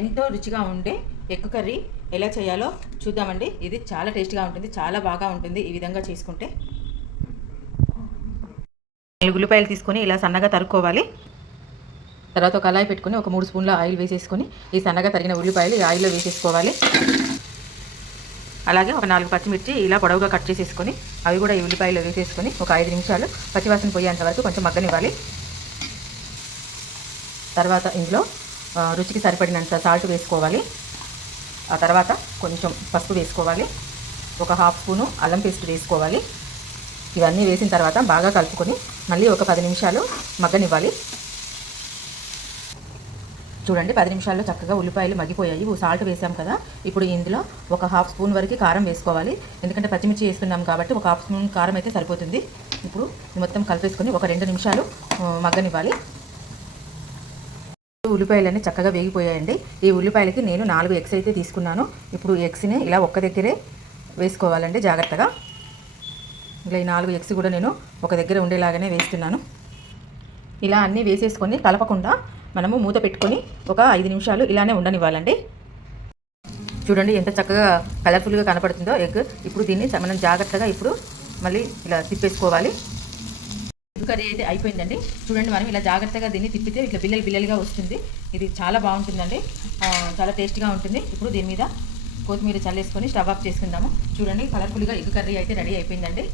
ఎంతో రుచిగా ఉండే ఎగ్ కర్రీ ఎలా చేయాలో చూద్దామండి. ఇది చాలా టేస్ట్గా ఉంటుంది చాలా బాగా ఉంటుంది ఈ విధంగా చేసుకుంటే. నాలుగు ఉల్లిపాయలు తీసుకొని ఇలా సన్నగా తరుక్కోవాలి. తర్వాత కళాయి పెట్టుకొని ఒక మూడు స్పూన్ల ఆయిల్ వేసేసుకొని ఈ సన్నగా తరిగిన ఉల్లిపాయలు ఈ ఆయిల్లో వేసేసుకోవాలి. అలాగే ఒక నాలుగు పచ్చిమిర్చి ఇలా పొడవుగా కట్ చేసేసుకొని అవి కూడా ఈ ఉల్లిపాయలు వేసేసుకొని ఒక ఐదు నిమిషాలు పచ్చివాసన పోయేంత వరకు కొంచెం మగ్గనివ్వాలి. తర్వాత ఇందులో రుచికి సరిపడినంత సాల్ట్ వేసుకోవాలి. ఆ తర్వాత కొంచెం పసుపు వేసుకోవాలి. ఒక హాఫ్ స్పూను అల్లం పేస్ట్ వేసుకోవాలి. ఇవన్నీ వేసిన తర్వాత బాగా కలుపుకొని మళ్ళీ ఒక పది నిమిషాలు మగ్గనివ్వాలి. చూడండి పది నిమిషాల్లో చక్కగా ఉల్లిపాయలు మగ్గిపోయాయి. సాల్ట్ వేసాం కదా. ఇప్పుడు ఇందులో ఒక హాఫ్ స్పూన్ వరకు కారం వేసుకోవాలి. ఎందుకంటే పచ్చిమిర్చి వేస్తున్నాం కాబట్టి ఒక హాఫ్ స్పూన్ కారం అయితే సరిపోతుంది. ఇప్పుడు మొత్తం కలిపేసుకొని ఒక రెండు నిమిషాలు మగ్గనివ్వాలి. ఉల్లిపాయలన్నీ చక్కగా వేగిపోయాయండి. ఈ ఉల్లిపాయలకి నేను నాలుగు ఎగ్స్ అయితే తీసుకున్నాను. ఇప్పుడు ఎగ్స్ని ఇలా ఒక్క దగ్గరే వేసుకోవాలండి జాగ్రత్తగా. ఇలా ఈ నాలుగు ఎగ్స్ కూడా నేను ఒక దగ్గర ఉండేలాగానే వేస్తున్నాను. ఇలా అన్నీ వేసేసుకొని కలపకుండా మనము మూత పెట్టుకొని ఒక ఐదు నిమిషాలు ఇలానే ఉండనివ్వాలండి. చూడండి ఎంత చక్కగా కలర్ఫుల్గా కనపడుతుందో ఎగ్. ఇప్పుడు దీన్ని మనం జాగ్రత్తగా ఇప్పుడు మళ్ళీ ఇలా తిప్పేసుకోవాలి. ఎగ్ కర్రీ అయితే అయిపోయిందండి. చూడండి మనం ఇలా జాగ్రత్తగా దీన్ని తిప్పితే ఇట్లా బిల్లలు బిల్లలుగా వస్తుంది. ఇది చాలా బాగుంటుందండి. చాలా టేస్ట్గా ఉంటుంది. ఇప్పుడు దీని మీద కొత్తిమీర చల్లేసుకొని స్టవ్ ఆఫ్ చేసుకుందాము. చూడండి కలర్ఫుల్గా ఎగ్ కర్రీ అయితే రెడీ అయిపోయిందండి.